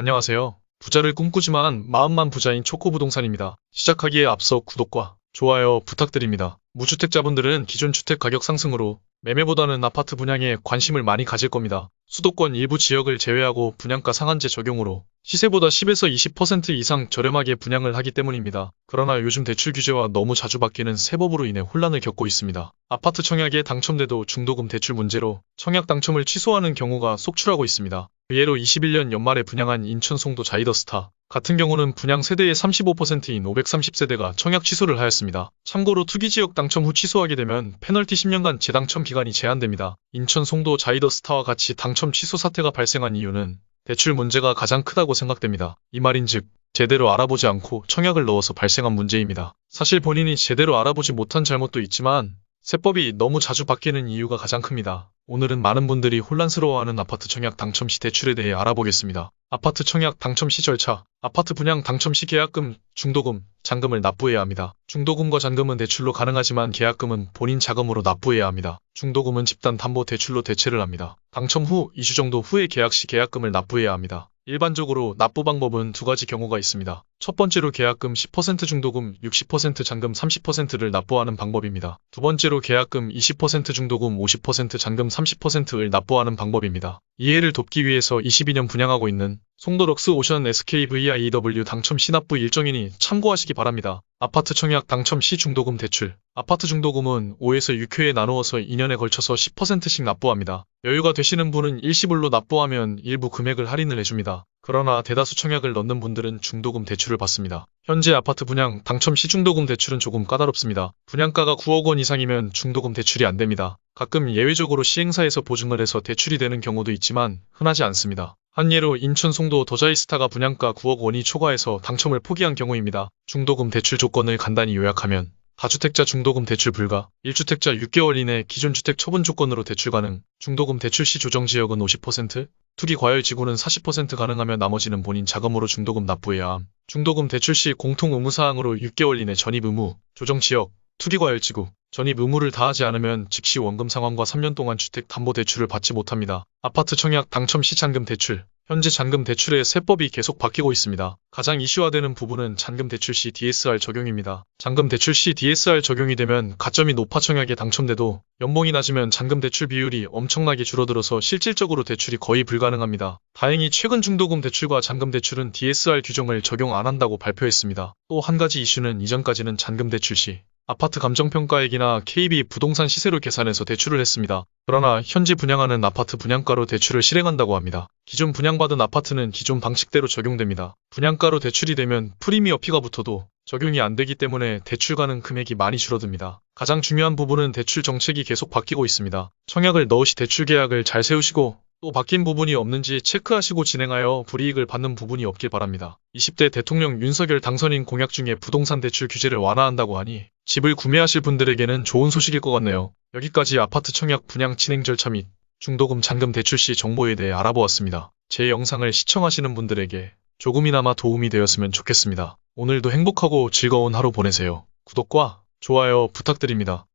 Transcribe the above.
안녕하세요. 부자를 꿈꾸지만 마음만 부자인 초코부동산입니다. 시작하기에 앞서 구독과 좋아요 부탁드립니다. 무주택자분들은 기존 주택 가격 상승으로 매매보다는 아파트 분양에 관심을 많이 가질 겁니다. 수도권 일부 지역을 제외하고 분양가 상한제 적용으로 시세보다 10에서 20% 이상 저렴하게 분양을 하기 때문입니다. 그러나 요즘 대출 규제와 너무 자주 바뀌는 세법으로 인해 혼란을 겪고 있습니다. 아파트 청약에 당첨돼도 중도금 대출 문제로 청약 당첨을 취소하는 경우가 속출하고 있습니다. 그 예로 21년 연말에 분양한 인천 송도 자이더스타 같은 경우는 분양 세대의 35%인 530세대가 청약 취소를 하였습니다. 참고로 투기지역 당첨 후 취소하게 되면 페널티 10년간 재당첨 기간이 제한됩니다. 인천 송도 자이더스타와 같이 당첨 취소 사태가 발생한 이유는 대출 문제가 가장 크다고 생각됩니다. 이 말인즉 제대로 알아보지 않고 청약을 넣어서 발생한 문제입니다. 사실 본인이 제대로 알아보지 못한 잘못도 있지만 세법이 너무 자주 바뀌는 이유가 가장 큽니다. 오늘은 많은 분들이 혼란스러워하는 아파트 청약 당첨 시 대출에 대해 알아보겠습니다. 아파트 청약 당첨 시 절차. 아파트 분양 당첨 시 계약금, 중도금, 잔금을 납부해야 합니다. 중도금과 잔금은 대출로 가능하지만 계약금은 본인 자금으로 납부해야 합니다. 중도금은 집단 담보 대출로 대체를 합니다. 당첨 후 2주 정도 후에 계약 시 계약금을 납부해야 합니다. 일반적으로 납부 방법은 두 가지 경우가 있습니다. 첫 번째로 계약금 10% 중도금 60% 잔금 30%를 납부하는 방법입니다. 두 번째로 계약금 20% 중도금 50% 잔금 30%를 납부하는 방법입니다. 이해를 돕기 위해서 22년 분양하고 있는 송도럭스 오션 SKVIEW 당첨 시 납부 일정이니 참고하시기 바랍니다. 아파트 청약 당첨 시 중도금 대출. 아파트 중도금은 5에서 6회에 나누어서 2년에 걸쳐서 10%씩 납부합니다. 여유가 되시는 분은 일시불로 납부하면 일부 금액을 할인을 해줍니다. 그러나 대다수 청약을 넣는 분들은 중도금 대출을 받습니다. 현재 아파트 분양 당첨 시 중도금 대출은 조금 까다롭습니다. 분양가가 9억 원 이상이면 중도금 대출이 안 됩니다. 가끔 예외적으로 시행사에서 보증을 해서 대출이 되는 경우도 있지만 흔하지 않습니다. 한 예로 인천 송도 더자이스타가 분양가 9억 원이 초과해서 당첨을 포기한 경우입니다. 중도금 대출 조건을 간단히 요약하면 다주택자 중도금 대출 불가, 1주택자 6개월 이내 기존 주택 처분 조건으로 대출 가능, 중도금 대출 시 조정지역은 50%, 투기 과열 지구는 40% 가능하며 나머지는 본인 자금으로 중도금 납부해야 함. 중도금 대출 시 공통 의무사항으로 6개월 이내 전입 의무, 조정지역, 투기 과열 지구, 전입 의무를 다하지 않으면 즉시 원금 상환과 3년 동안 주택 담보 대출을 받지 못합니다. 아파트 청약 당첨 시 잔금 대출. 현재 잔금 대출의 세법이 계속 바뀌고 있습니다. 가장 이슈화되는 부분은 잔금 대출 시 DSR 적용입니다. 잔금 대출 시 DSR 적용이 되면 가점이 높아 청약에 당첨돼도 연봉이 낮으면 잔금 대출 비율이 엄청나게 줄어들어서 실질적으로 대출이 거의 불가능합니다. 다행히 최근 중도금 대출과 잔금 대출은 DSR 규정을 적용 안 한다고 발표했습니다. 또 한 가지 이슈는 이전까지는 잔금 대출 시 아파트 감정평가액이나 KB 부동산 시세로 계산해서 대출을 했습니다. 그러나 현재 분양하는 아파트 분양가로 대출을 실행한다고 합니다. 기존 분양받은 아파트는 기존 방식대로 적용됩니다. 분양가로 대출이 되면 프리미어 피가 붙어도 적용이 안 되기 때문에 대출 가능 금액이 많이 줄어듭니다. 가장 중요한 부분은 대출 정책이 계속 바뀌고 있습니다. 청약을 넣으시 대출 계약을 잘 세우시고 또 바뀐 부분이 없는지 체크하시고 진행하여 불이익을 받는 부분이 없길 바랍니다. 20대 대통령 윤석열 당선인 공약 중에 부동산 대출 규제를 완화한다고 하니 집을 구매하실 분들에게는 좋은 소식일 것 같네요. 여기까지 아파트 청약 분양 진행 절차 및 중도금 잔금 대출 시 정보에 대해 알아보았습니다. 제 영상을 시청하시는 분들에게 조금이나마 도움이 되었으면 좋겠습니다. 오늘도 행복하고 즐거운 하루 보내세요. 구독과 좋아요 부탁드립니다.